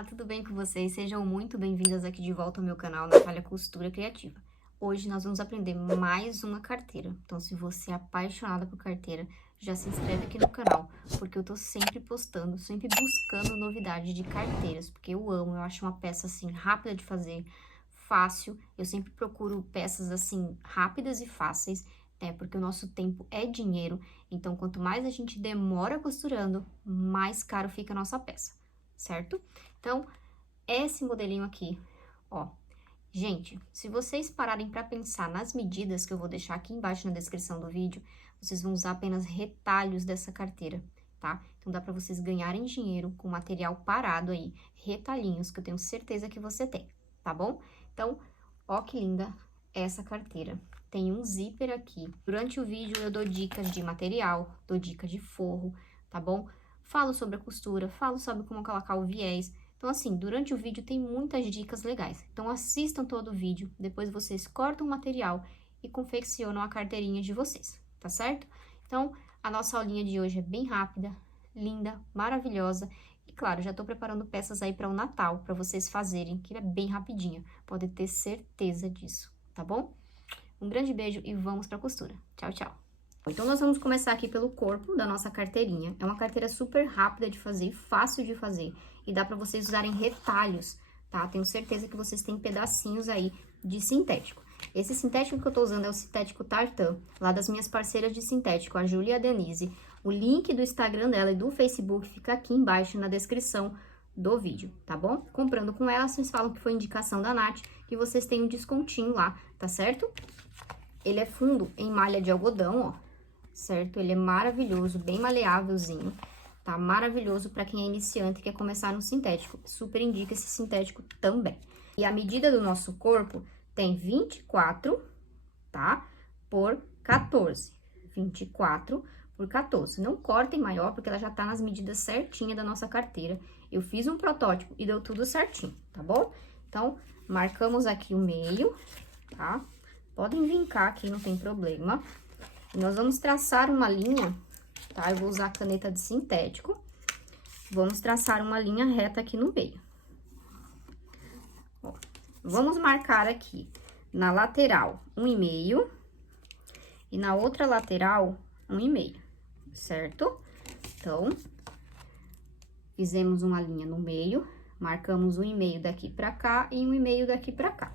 Olá, tudo bem com vocês? Sejam muito bem-vindas aqui de volta ao meu canal, Natália Costura Criativa. Hoje nós vamos aprender mais uma carteira. Então, se você é apaixonada por carteira, já se inscreve aqui no canal, porque eu tô sempre postando, sempre buscando novidade de carteiras, porque eu amo, eu acho uma peça assim rápida de fazer, fácil. Eu sempre procuro peças assim rápidas e fáceis, né? Porque o nosso tempo é dinheiro. Então, quanto mais a gente demora costurando, mais caro fica a nossa peça, certo? Então, esse modelinho aqui, ó. Gente, se vocês pararem para pensar nas medidas que eu vou deixar aqui embaixo na descrição do vídeo, vocês vão usar apenas retalhos dessa carteira, tá? Então, dá para vocês ganharem dinheiro com material parado aí, retalhinhos, que eu tenho certeza que você tem, tá bom? Então, ó que linda essa carteira. Tem um zíper aqui. Durante o vídeo eu dou dicas de material, dou dica de forro, tá bom? Falo sobre a costura, falo sobre como colocar o viés. Então, assim, durante o vídeo tem muitas dicas legais. Então, assistam todo o vídeo, depois vocês cortam o material e confeccionam a carteirinha de vocês, tá certo? Então, a nossa aulinha de hoje é bem rápida, linda, maravilhosa. E, claro, já tô preparando peças aí para o Natal, para vocês fazerem, que é bem rapidinha. Pode ter certeza disso, tá bom? Um grande beijo e vamos pra costura. Tchau, tchau! Então, nós vamos começar aqui pelo corpo da nossa carteirinha. É uma carteira super rápida de fazer, fácil de fazer. E dá pra vocês usarem retalhos, tá? Tenho certeza que vocês têm pedacinhos aí de sintético. Esse sintético que eu tô usando é o sintético Tartan, lá das minhas parceiras de sintético, a Júlia e a Denise. O link do Instagram dela e do Facebook fica aqui embaixo na descrição do vídeo, tá bom? Comprando com ela, vocês falam que foi indicação da Nath, que vocês têm um descontinho lá, tá certo? Ele é fundo em malha de algodão, ó. Certo? Ele é maravilhoso, bem maleávelzinho, tá? Maravilhoso para quem é iniciante e quer começar no sintético. Super indica esse sintético também. E a medida do nosso corpo tem 24, tá? Por 14. 24 por 14. Não cortem maior, porque ela já tá nas medidas certinhas da nossa carteira. Eu fiz um protótipo e deu tudo certinho, tá bom? Então, marcamos aqui o meio, tá? Podem vincar aqui, não tem problema. E nós vamos traçar uma linha, tá? Eu vou usar a caneta de sintético. Vamos traçar uma linha reta aqui no meio. Ó, vamos marcar aqui na lateral 1,5 e na outra lateral 1,5, certo? Então, fizemos uma linha no meio, marcamos 1,5 daqui pra cá e 1,5 daqui pra cá.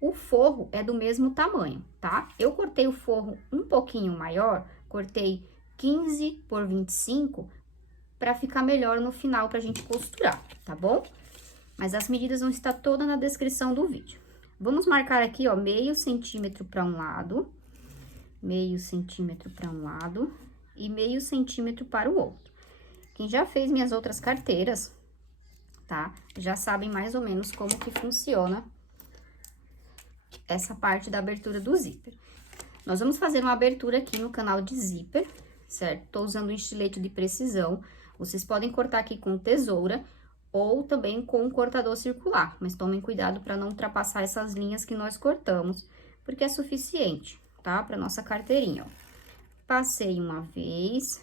O forro é do mesmo tamanho, tá? Eu cortei o forro um pouquinho maior, cortei 15 por 25, para ficar melhor no final pra gente costurar, tá bom? Mas as medidas vão estar todas na descrição do vídeo. Vamos marcar aqui, ó, meio centímetro para um lado, meio centímetro para um lado e meio centímetro para o outro. Quem já fez minhas outras carteiras, tá? Já sabem mais ou menos como que funciona essa parte da abertura do zíper. Nós vamos fazer uma abertura aqui no canal de zíper, certo? Tô usando um estilete de precisão. Vocês podem cortar aqui com tesoura ou também com um cortador circular, mas tomem cuidado para não ultrapassar essas linhas que nós cortamos, porque é suficiente, tá? Para nossa carteirinha, ó. Passei uma vez,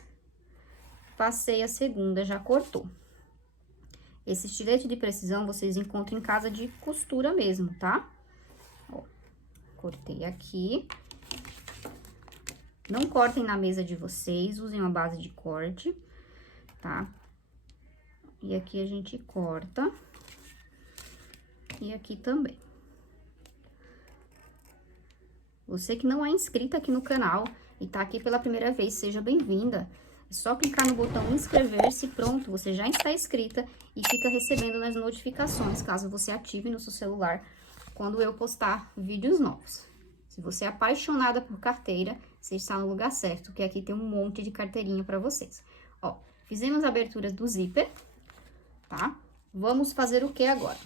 passei a segunda, já cortou. Esse estilete de precisão vocês encontram em casa de costura mesmo, tá? Ó, cortei aqui. Não cortem na mesa de vocês, usem uma base de corte, tá? E aqui a gente corta. E aqui também. Você que não é inscrita aqui no canal e tá aqui pela primeira vez, seja bem-vinda. É só clicar no botão inscrever-se, pronto, você já está inscrita e fica recebendo as notificações, caso você ative no seu celular quando eu postar vídeos novos. Se você é apaixonada por carteira, você está no lugar certo, porque aqui tem um monte de carteirinha para vocês. Ó, fizemos a abertura do zíper, tá? Vamos fazer o que agora?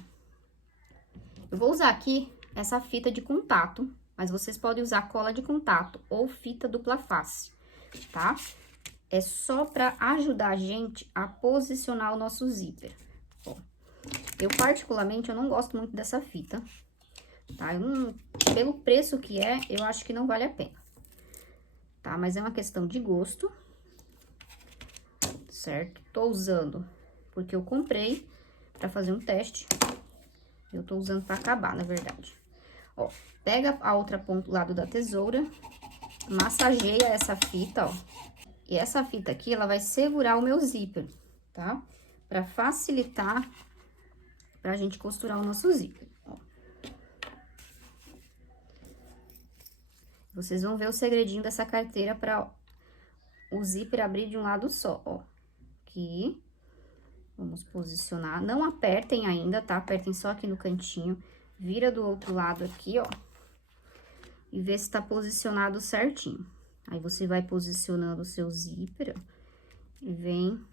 Eu vou usar aqui essa fita de contato, mas vocês podem usar cola de contato ou fita dupla face, tá? É só para ajudar a gente a posicionar o nosso zíper. Ó, eu particularmente, eu não gosto muito dessa fita, tá? Pelo preço que é, eu acho que não vale a pena, tá? Mas é uma questão de gosto, certo? Tô usando porque eu comprei, pra fazer um teste. Eu tô usando pra acabar, na verdade. Ó, pega a outra ponta do lado da tesoura, massageia essa fita, ó. E essa fita aqui, ela vai segurar o meu zíper, tá? Pra facilitar pra gente costurar o nosso zíper, ó. Vocês vão ver o segredinho dessa carteira pra o zíper abrir de um lado só, ó. Aqui. Vamos posicionar. Não apertem ainda, tá? Apertem só aqui no cantinho. Vira do outro lado aqui, ó. E vê se tá posicionado certinho. Aí, você vai posicionando o seu zíper, ó. E vem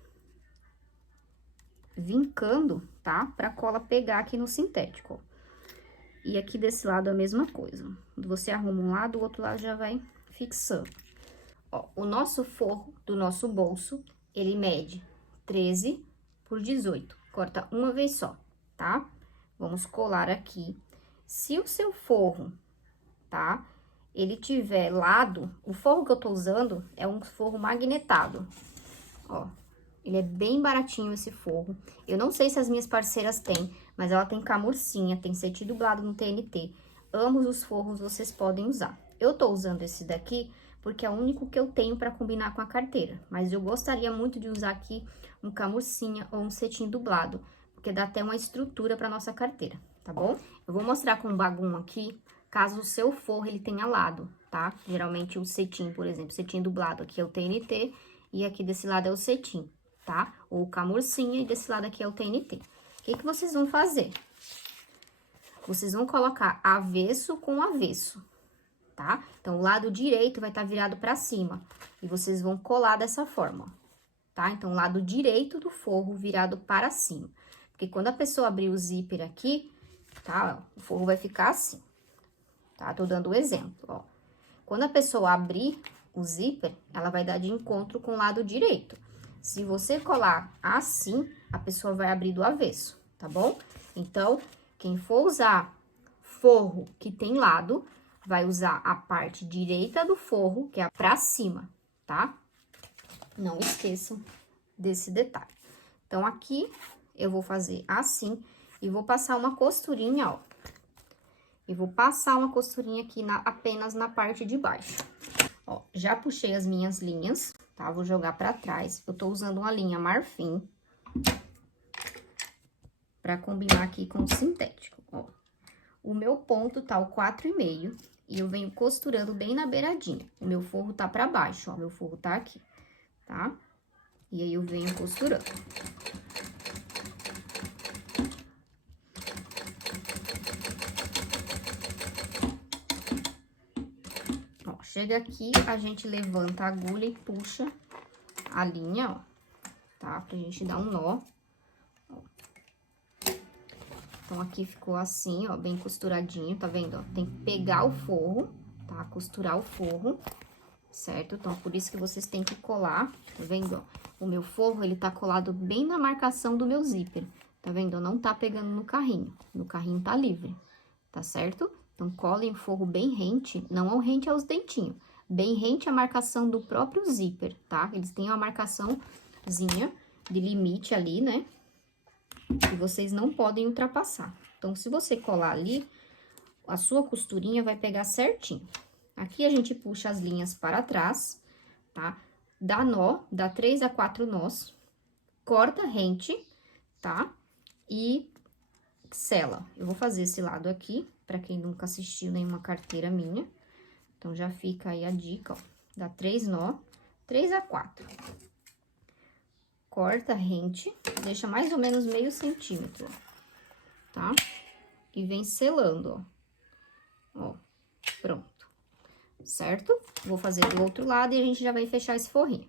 vincando, tá? Pra cola pegar aqui no sintético, ó. E aqui desse lado a mesma coisa. Quando você arruma um lado, o outro lado já vai fixando. Ó, o nosso forro do nosso bolso, ele mede 13 por 18. Corta uma vez só, tá? Vamos colar aqui. Se o seu forro, tá? Ele tiver lado, o forro que eu tô usando é um forro magnetado. Ó, ele é bem baratinho esse forro. Eu não sei se as minhas parceiras têm, mas ela tem camurcinha, tem cetim dublado no TNT. Ambos os forros vocês podem usar. Eu tô usando esse daqui porque é o único que eu tenho para combinar com a carteira. Mas eu gostaria muito de usar aqui um camurcinha ou um cetim dublado, porque dá até uma estrutura para nossa carteira, tá bom? Eu vou mostrar com o bagum aqui, caso o seu forro ele tenha lado, tá? Geralmente o cetim, por exemplo, cetim dublado aqui é o TNT e aqui desse lado é o cetim, tá? Ou o camurcinha e desse lado aqui é o TNT. O que que vocês vão fazer? Vocês vão colocar avesso com avesso, tá? Então, o lado direito vai estar virado pra cima. E vocês vão colar dessa forma, tá? Então, o lado direito do forro virado para cima. Porque quando a pessoa abrir o zíper aqui, tá? O forro vai ficar assim, tá? Tô dando o exemplo, ó. Quando a pessoa abrir o zíper, ela vai dar de encontro com o lado direito. Se você colar assim, a pessoa vai abrir do avesso, tá bom? Então, quem for usar forro que tem lado, vai usar a parte direita do forro, que é pra cima, tá? Não esqueçam desse detalhe. Então, aqui, eu vou fazer assim e vou passar uma costurinha, ó. E vou passar uma costurinha aqui apenas na parte de baixo. Ó, já puxei as minhas linhas, tá? Vou jogar pra trás. Eu tô usando uma linha marfim pra combinar aqui com o sintético, ó. O meu ponto tá o 4,5 e eu venho costurando bem na beiradinha. O meu forro tá pra baixo, ó, meu forro tá aqui, tá? E aí, eu venho costurando. Ó, chega aqui, a gente levanta a agulha e puxa a linha, ó, tá? Pra gente dar um nó. Então, aqui ficou assim, ó, bem costuradinho, tá vendo, ó? Tem que pegar o forro, tá? Costurar o forro, certo? Então, por isso que vocês têm que colar, tá vendo, ó? O meu forro, ele tá colado bem na marcação do meu zíper, tá vendo? Não tá pegando no carrinho tá livre, tá certo? Então, colhem o forro bem rente, não rente aos dentinhos, bem rente à marcação do próprio zíper, tá? Eles têm uma marcaçãozinha de limite ali, né? Que vocês não podem ultrapassar. Então, se você colar ali, a sua costurinha vai pegar certinho. Aqui, a gente puxa as linhas para trás, tá? Dá nó, dá 3 a 4 nós, corta rente, tá? E sela. Eu vou fazer esse lado aqui, pra quem nunca assistiu nenhuma carteira minha. Então, já fica aí a dica, ó. Dá 3 nó, 3 a 4. Corta rente, deixa mais ou menos meio centímetro, tá? E vem selando, ó. Ó, pronto. Certo? Vou fazer do outro lado e a gente já vai fechar esse forrinho.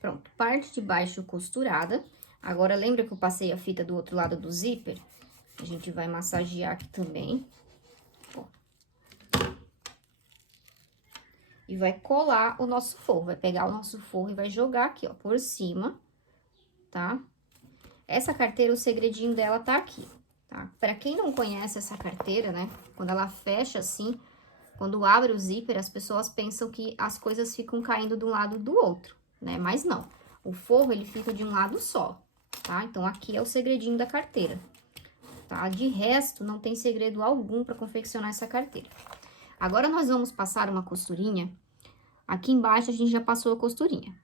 Pronto, parte de baixo costurada. Agora, lembra que eu passei a fita do outro lado do zíper? A gente vai massagear aqui também, ó. E vai colar o nosso forro, vai pegar o nosso forro e vai jogar aqui, ó, por cima, tá? Essa carteira, o segredinho dela tá aqui, tá? Pra quem não conhece essa carteira, né, quando ela fecha assim, quando abre o zíper, as pessoas pensam que as coisas ficam caindo de um lado do outro, né? Mas não, o forro, ele fica de um lado só, tá? Então, aqui é o segredinho da carteira, tá? De resto, não tem segredo algum para confeccionar essa carteira. Agora, nós vamos passar uma costurinha. Aqui embaixo, a gente já passou a costurinha.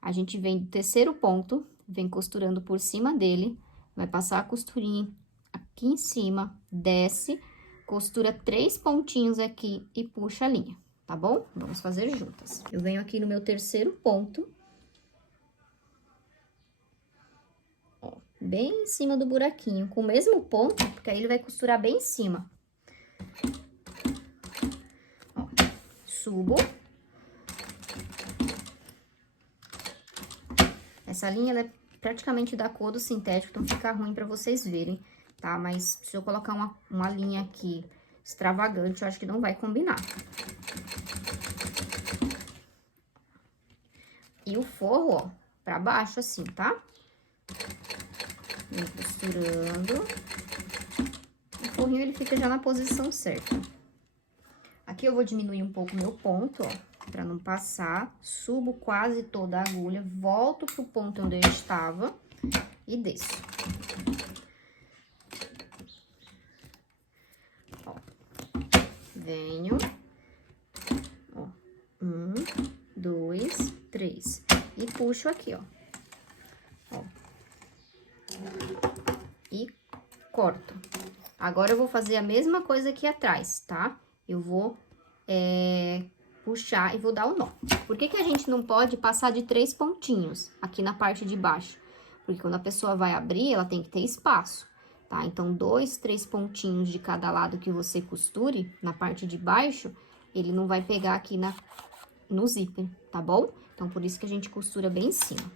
A gente vem do terceiro ponto, vem costurando por cima dele, vai passar a costurinha aqui em cima, desce, costura 3 pontinhos aqui e puxa a linha, tá bom? Vamos fazer juntas. Eu venho aqui no meu terceiro ponto, ó, bem em cima do buraquinho, com o mesmo ponto, porque aí ele vai costurar bem em cima. Ó, subo. Essa linha, ela é praticamente da cor do sintético, então fica ruim pra vocês verem, tá? Mas se eu colocar uma linha aqui extravagante, eu acho que não vai combinar. E o forro, ó, pra baixo assim, tá? Vem costurando. O forrinho, ele fica já na posição certa. Aqui eu vou diminuir um pouco o meu ponto, ó, pra não passar. Subo quase toda a agulha, volto pro ponto onde eu estava e desço. Ó, venho, ó, 1, 2, 3 e puxo aqui, ó. Ó. E corto. Agora, eu vou fazer a mesma coisa aqui atrás, tá? Eu vou puxar e vou dar o nó. Por que que a gente não pode passar de 3 pontinhos aqui na parte de baixo? Porque quando a pessoa vai abrir, ela tem que ter espaço, tá? Então, 2, 3 pontinhos de cada lado que você costure na parte de baixo, ele não vai pegar aqui no zíper, tá bom? Então, por isso que a gente costura bem em cima.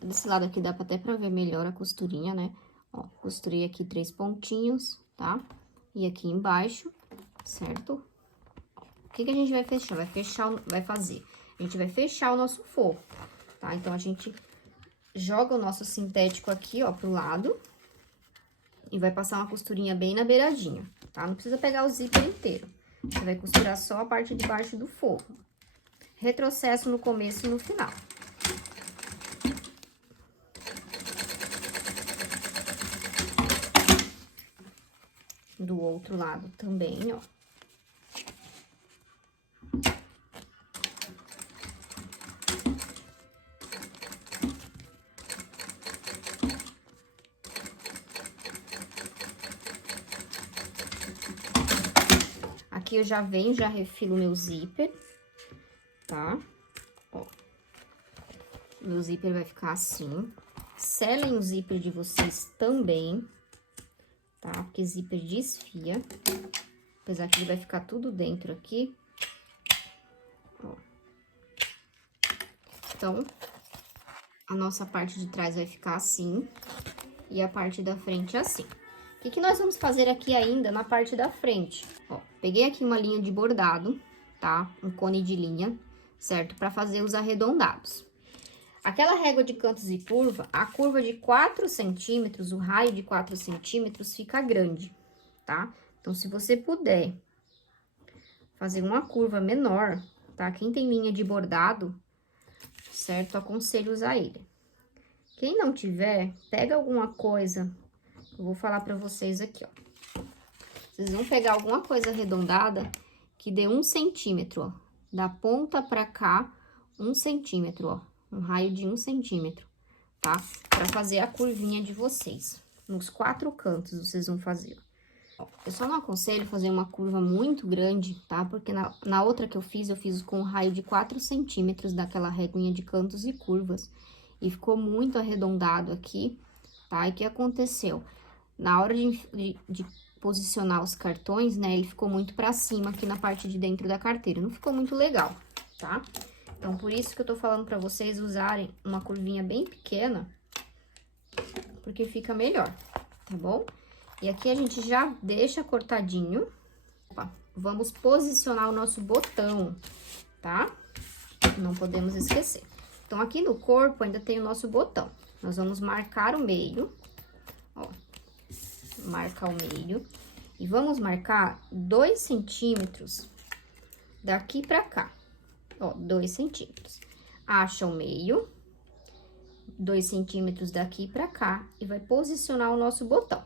Desse lado aqui dá até pra ver melhor a costurinha, né? Ó, costurei aqui 3 pontinhos, tá? E aqui embaixo, certo? O que que a gente vai fechar? Vai fazer? A gente vai fechar o nosso forro, tá? Então, a gente joga o nosso sintético aqui, ó, pro lado. E vai passar uma costurinha bem na beiradinha, tá? Não precisa pegar o zíper inteiro. Você vai costurar só a parte de baixo do forro. Retrocesso no começo e no final. Do outro lado também, ó. Aqui eu já venho, já refilo meu zíper, tá? Ó. Meu zíper vai ficar assim. Selem o zíper de vocês também, tá? Porque zíper desfia. Apesar que ele vai ficar tudo dentro aqui. Ó. Então, a nossa parte de trás vai ficar assim. E a parte da frente assim. O que que nós vamos fazer aqui ainda na parte da frente? Ó, peguei aqui uma linha de bordado, tá? Um cone de linha, certo? Pra fazer os arredondados. Aquela régua de cantos e curva, a curva de 4 centímetros, o raio de 4 centímetros fica grande, tá? Então, se você puder fazer uma curva menor, tá? Quem tem linha de bordado, certo? Aconselho usar ele. Quem não tiver, pega alguma coisa, eu vou falar pra vocês aqui, ó. Vocês vão pegar alguma coisa arredondada que dê 1 centímetro, ó. Da ponta pra cá, 1 centímetro, ó. Um raio de 1 centímetro, tá? Pra fazer a curvinha de vocês. Nos 4 cantos, vocês vão fazer, ó. Eu só não aconselho fazer uma curva muito grande, tá? Porque na outra que eu fiz com um raio de 4 centímetros daquela réguinha de cantos e curvas. E ficou muito arredondado aqui, tá? E o que aconteceu? Na hora de posicionar os cartões, né? Ele ficou muito pra cima aqui na parte de dentro da carteira. Não ficou muito legal, tá? Então, por isso que eu tô falando pra vocês usarem uma curvinha bem pequena, porque fica melhor, tá bom? E aqui a gente já deixa cortadinho. Opa, vamos posicionar o nosso botão, tá? Não podemos esquecer. Então, aqui no corpo ainda tem o nosso botão. Nós vamos marcar o meio, ó. Marca o meio. E vamos marcar 2 centímetros daqui pra cá. Ó, 2 centímetros. Acha o meio, 2 centímetros daqui pra cá e vai posicionar o nosso botão.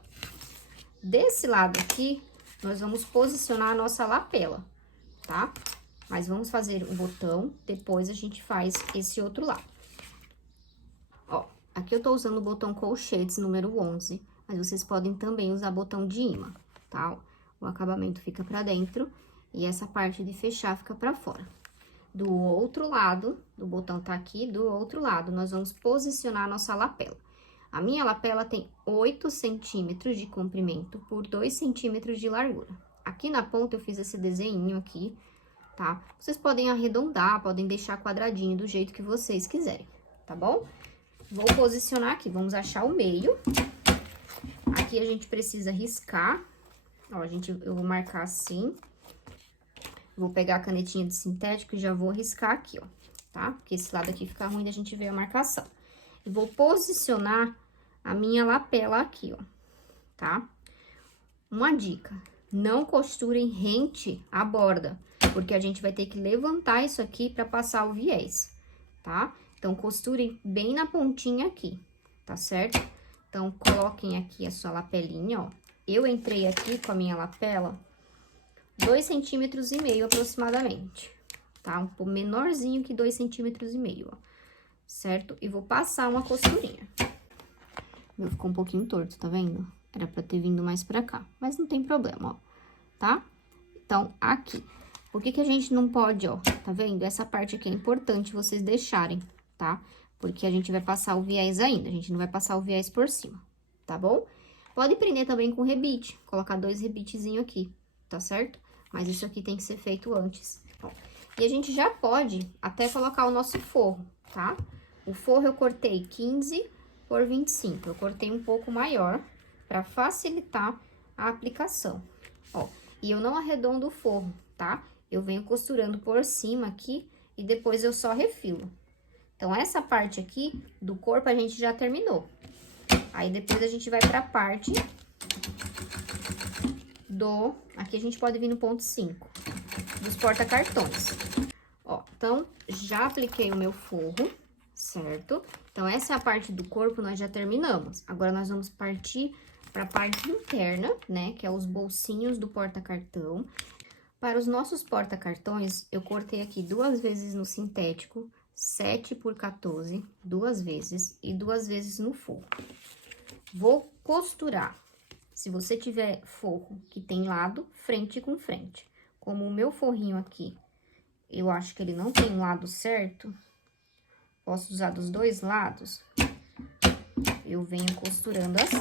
Desse lado aqui, nós vamos posicionar a nossa lapela, tá? Mas vamos fazer o botão, depois a gente faz esse outro lado. Ó, aqui eu tô usando o botão colchetes número 11, mas vocês podem também usar botão de imã, tá? O acabamento fica pra dentro e essa parte de fechar fica pra fora. Do outro lado, do botão tá aqui, do outro lado, nós vamos posicionar a nossa lapela. A minha lapela tem 8 centímetros de comprimento por 2 centímetros de largura. Aqui na ponta eu fiz esse desenho aqui, tá? Vocês podem arredondar, podem deixar quadradinho do jeito que vocês quiserem, tá bom? Vou posicionar aqui, vamos achar o meio. Aqui a gente precisa riscar, ó, eu vou marcar assim. Vou pegar a canetinha de sintético e já vou riscar aqui, ó, tá? Porque esse lado aqui fica ruim da gente ver a marcação. E vou posicionar a minha lapela aqui, ó, tá? Uma dica, não costurem rente a borda, porque a gente vai ter que levantar isso aqui pra passar o viés, tá? Então, costurem bem na pontinha aqui, tá certo? Então, coloquem aqui a sua lapelinha, ó. Eu entrei aqui com a minha lapela 2,5 centímetros aproximadamente, tá? Um pouco menorzinho que 2,5 centímetros, ó, certo? E vou passar uma costurinha. Meu, ficou um pouquinho torto, tá vendo? Era pra ter vindo mais pra cá, mas não tem problema, ó, tá? Então, aqui. Por que que a gente não pode, ó, tá vendo? Essa parte aqui é importante vocês deixarem, tá? Porque a gente vai passar o viés ainda, a gente não vai passar o viés por cima, tá bom? Pode prender também com rebite, colocar 2 rebitezinhos aqui, tá certo? Mas isso aqui tem que ser feito antes. Ó. E a gente já pode até colocar o nosso forro, tá? O forro eu cortei 15 por 25. Eu cortei um pouco maior para facilitar a aplicação. Ó, e eu não arredondo o forro, tá? Eu venho costurando por cima aqui e depois eu só refilo. Então, essa parte aqui do corpo a gente já terminou. Aí, depois a gente vai pra parte do... Aqui a gente pode vir no ponto 5, dos porta-cartões. Ó, então, já apliquei o meu forro, certo? Então, essa é a parte do corpo, nós já terminamos. Agora, nós vamos partir pra parte interna, né? Que é os bolsinhos do porta-cartão. Para os nossos porta-cartões, eu cortei aqui 2 vezes no sintético, 7 por 14, 2 vezes e 2 vezes no forro. Vou costurar. Se você tiver forro que tem lado, frente com frente. Como o meu forrinho aqui, eu acho que ele não tem um lado certo, posso usar dos 2 lados, eu venho costurando assim.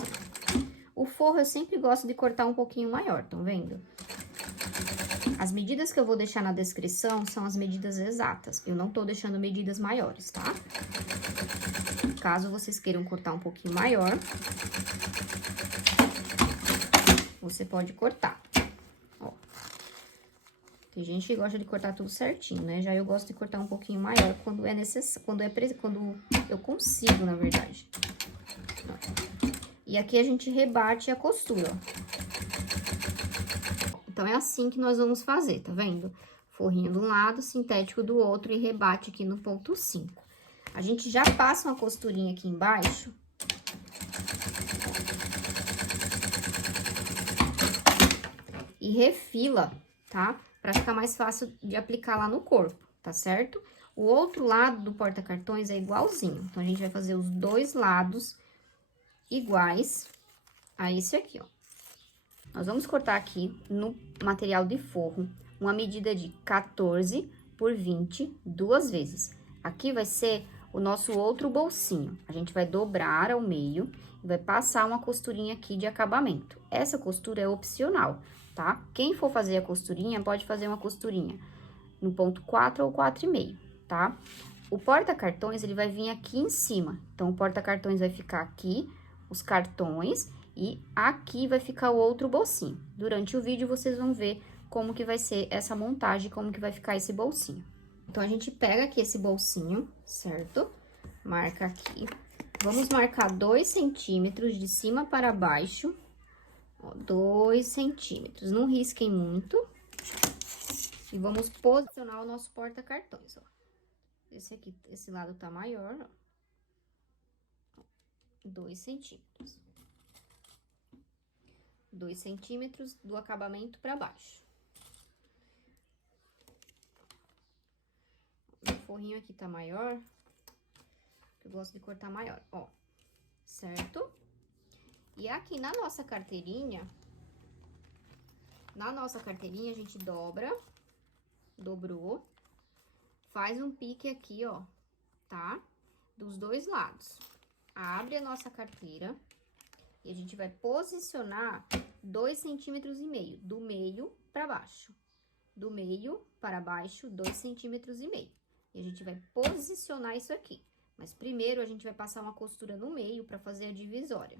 O forro eu sempre gosto de cortar um pouquinho maior, estão vendo? As medidas que eu vou deixar na descrição são as medidas exatas. Eu não tô deixando medidas maiores, tá? Caso vocês queiram cortar um pouquinho maior, você pode cortar. Ó. Tem gente que gosta de cortar tudo certinho, né? Já eu gosto de cortar um pouquinho maior quando é necessário, quando eu consigo, na verdade. E aqui a gente rebate a costura, ó. Então, é assim que nós vamos fazer, tá vendo? Forrinho de um lado, sintético do outro e rebate aqui no ponto 5. A gente já passa uma costurinha aqui embaixo. E refila, tá? Pra ficar mais fácil de aplicar lá no corpo, tá certo? O outro lado do porta-cartões é igualzinho. Então, a gente vai fazer os 2 lados iguais a esse aqui, ó. Nós vamos cortar aqui no material de forro uma medida de 14 por 20, 2 vezes. Aqui vai ser o nosso outro bolsinho. A gente vai dobrar ao meio e vai passar uma costurinha aqui de acabamento. Essa costura é opcional, tá? Quem for fazer a costurinha, pode fazer uma costurinha no ponto 4 ou 4,5, tá? O porta-cartões, ele vai vir aqui em cima. Então, o porta-cartões vai ficar aqui, os cartões... E aqui vai ficar o outro bolsinho. Durante o vídeo, vocês vão ver como que vai ser essa montagem, como que vai ficar esse bolsinho. Então, a gente pega aqui esse bolsinho, certo? Marca aqui. Vamos marcar 2 centímetros de cima para baixo. Ó, 2 centímetros. Não risquem muito. E vamos posicionar o nosso porta-cartões, ó. Esse aqui, esse lado tá maior, ó. 2 centímetros. 2 centímetros do acabamento para baixo. O forrinho aqui tá maior, eu gosto de cortar maior, ó, certo? E aqui na nossa carteirinha, a gente dobrou, faz um pique aqui, ó, tá? Dos dois lados. Abre a nossa carteira e a gente vai posicionar 2,5 centímetros, do meio para baixo. Do meio para baixo, 2,5 centímetros. E a gente vai posicionar isso aqui. Mas primeiro a gente vai passar uma costura no meio para fazer a divisória.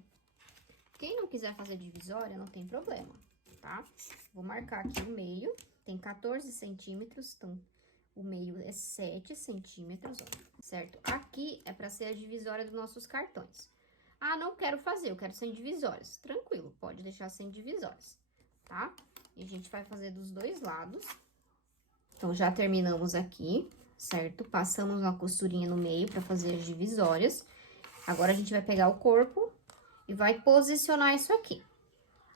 Quem não quiser fazer divisória, não tem problema, tá? Vou marcar aqui o meio, tem 14 centímetros, então o meio é 7 centímetros, ó, certo? Aqui é para ser a divisória dos nossos cartões. Ah, não quero fazer, eu quero sem divisórias. Tranquilo, pode deixar sem divisórias, tá? E a gente vai fazer dos dois lados. Então, já terminamos aqui, certo? Passamos uma costurinha no meio para fazer as divisórias. Agora, a gente vai pegar o corpo e vai posicionar isso aqui,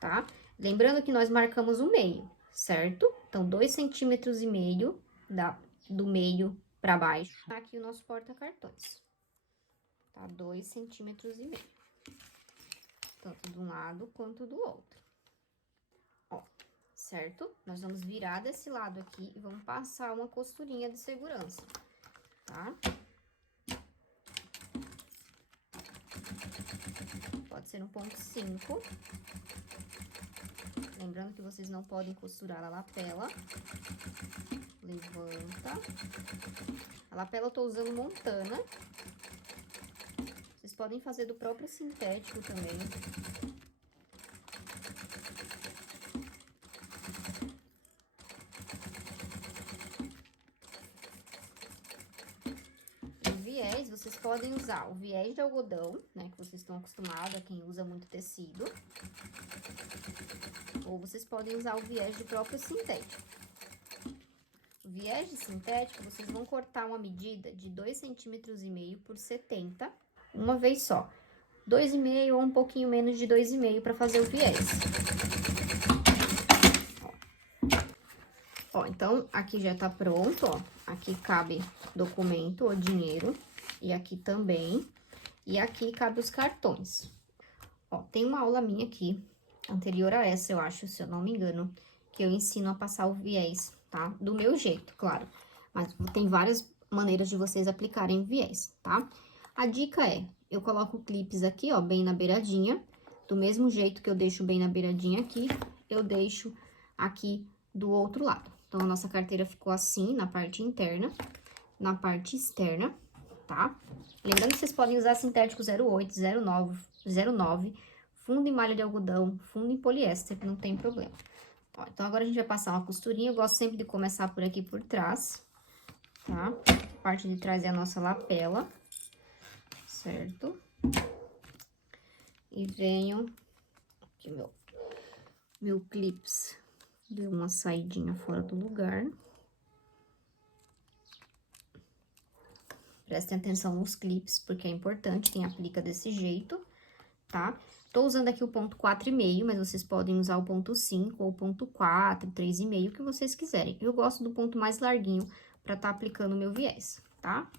tá? Lembrando que nós marcamos o meio, certo? Então, 2,5 centímetros do meio para baixo. Tá aqui o nosso porta-cartões, tá? 2,5 centímetros. Tanto de um lado quanto do outro. Ó, certo? Nós vamos virar desse lado aqui e vamos passar uma costurinha de segurança, tá? Pode ser no ponto 5. Lembrando que vocês não podem costurar a lapela. Levanta. A lapela eu tô usando Montana. Vocês podem fazer do próprio sintético também. O viés, vocês podem usar o viés de algodão, né? Que vocês estão acostumados, a quem usa muito tecido. Ou vocês podem usar o viés de próprio sintético. O viés de sintético, vocês vão cortar uma medida de 2,5 centímetros por 70, uma vez só. 2,5 ou um pouquinho menos de 2,5 para fazer o viés. Ó, então, aqui já tá pronto, ó. Aqui cabe documento ou dinheiro. E aqui também. E aqui cabe os cartões. Ó, tem uma aula minha aqui, anterior a essa, eu acho, se eu não me engano, que eu ensino a passar o viés, tá? Do meu jeito, claro. Mas tem várias maneiras de vocês aplicarem viés, tá? A dica é, eu coloco clipes aqui, ó, bem na beiradinha. Do mesmo jeito que eu deixo bem na beiradinha aqui, eu deixo aqui do outro lado. Então, a nossa carteira ficou assim, na parte interna, na parte externa, tá? Lembrando que vocês podem usar sintético 08, 09, fundo em malha de algodão, fundo em poliéster, não tem problema. Ó, então, agora a gente vai passar uma costurinha. Eu gosto sempre de começar por aqui por trás, tá? A parte de trás é a nossa lapela, certo? E venho... Aqui, meu clips deu uma saidinha fora do lugar. Prestem atenção nos clips, porque é importante, quem aplica desse jeito, tá? Tô usando aqui o ponto 4,5, mas vocês podem usar o ponto 5 ou o ponto 4, 3,5, o que vocês quiserem. Eu gosto do ponto mais larguinho pra tá aplicando o meu viés, tá?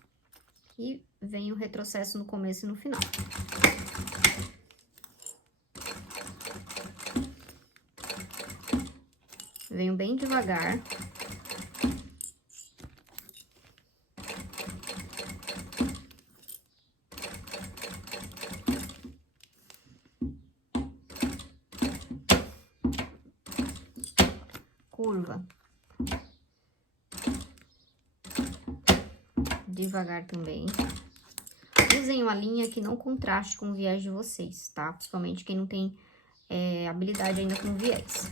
E vem o retrocesso no começo e no final. Venho bem devagar. Curva. Devagar também. Usem uma linha que não contraste com o viés de vocês, tá? Principalmente quem não tem habilidade ainda com viés.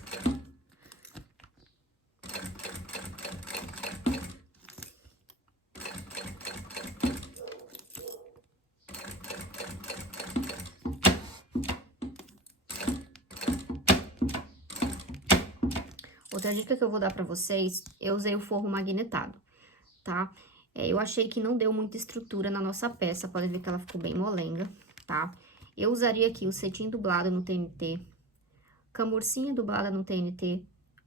Outra dica que eu vou dar pra vocês, eu usei o forro magnetado, tá? Eu achei que não deu muita estrutura na nossa peça, pode ver que ela ficou bem molenga, tá? Eu usaria aqui o cetim dublado no TNT, camurcinha dublada no TNT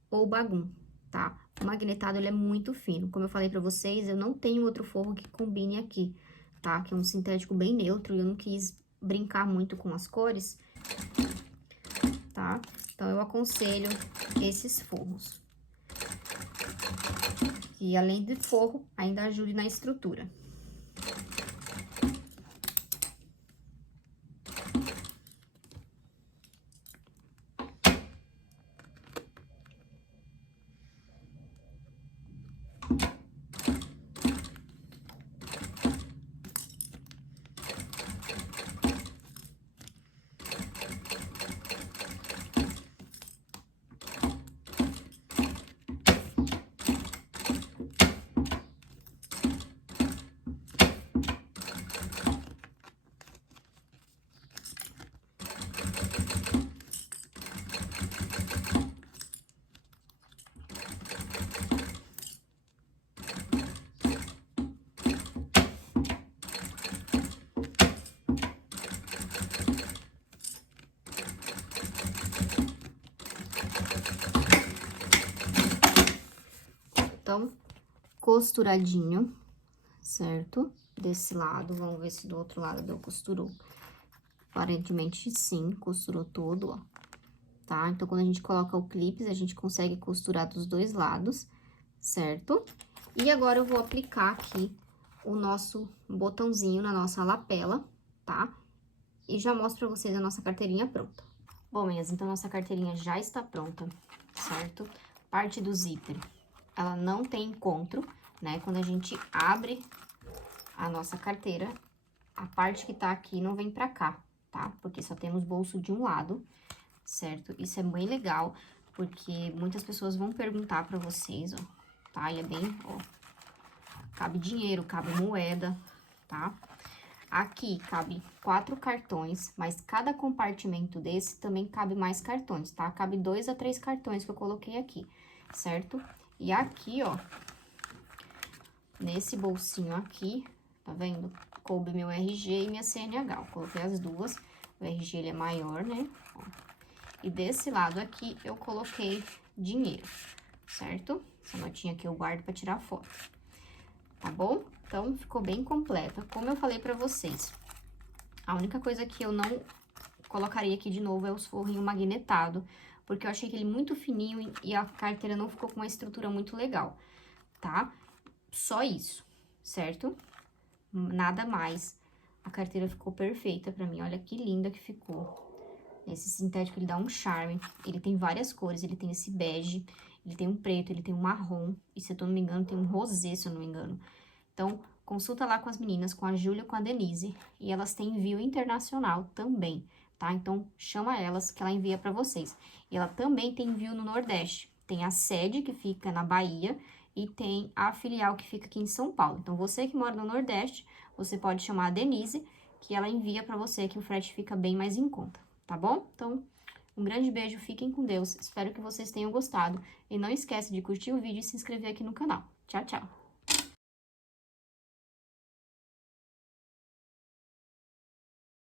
ou bagum, tá? O magnetado, ele é muito fino. Como eu falei pra vocês, eu não tenho outro forro que combine aqui, tá? Que é um sintético bem neutro e eu não quis brincar muito com as cores, tá? Então, eu aconselho esses forros. E além de forro, ainda ajude na estrutura. Então, costuradinho, certo? Desse lado, vamos ver se do outro lado deu costurou. Aparentemente, sim, costurou todo, ó, tá? Então, quando a gente coloca o clipe, a gente consegue costurar dos dois lados, certo? E agora, eu vou aplicar aqui o nosso botãozinho na nossa lapela, tá? E já mostro pra vocês a nossa carteirinha pronta. Bom, meninas, então, nossa carteirinha já está pronta, certo? Parte do zíper, ela não tem encontro, né? Quando a gente abre a nossa carteira, a parte que tá aqui não vem pra cá, tá? Porque só temos bolso de um lado, certo? Isso é bem legal, porque muitas pessoas vão perguntar pra vocês, ó, tá? Ele é bem, ó, cabe dinheiro, cabe moeda, tá? Aqui cabe 4 cartões, mas cada compartimento desse também cabe mais cartões, tá? Cabe 2 a 3 cartões que eu coloquei aqui, certo? E aqui, ó, nesse bolsinho aqui, tá vendo? Coube meu RG e minha CNH, eu coloquei as duas. O RG, ele é maior, né? Ó. E desse lado aqui, eu coloquei dinheiro, certo? Essa notinha aqui eu guardo pra tirar foto, tá bom? Então, ficou bem completa. Como eu falei pra vocês, a única coisa que eu não colocaria aqui de novo é os forrinhos magnetados, porque eu achei que ele muito fininho e a carteira não ficou com uma estrutura muito legal, tá? Só isso, certo? Nada mais. A carteira ficou perfeita pra mim, olha que linda que ficou. Esse sintético, ele dá um charme, ele tem várias cores, ele tem esse bege, ele tem um preto, ele tem um marrom, e se eu não me engano, tem um rosé, se eu não me engano. Então, consulta lá com as meninas, com a Júlia e com a Denise, e elas têm envio internacional também, tá? Então, chama elas que ela envia pra vocês. E ela também tem envio no Nordeste, tem a sede que fica na Bahia e tem a filial que fica aqui em São Paulo. Então, você que mora no Nordeste, você pode chamar a Denise, que ela envia pra você, que o frete fica bem mais em conta, tá bom? Então, um grande beijo, fiquem com Deus, espero que vocês tenham gostado. E não esquece de curtir o vídeo e se inscrever aqui no canal. Tchau, tchau!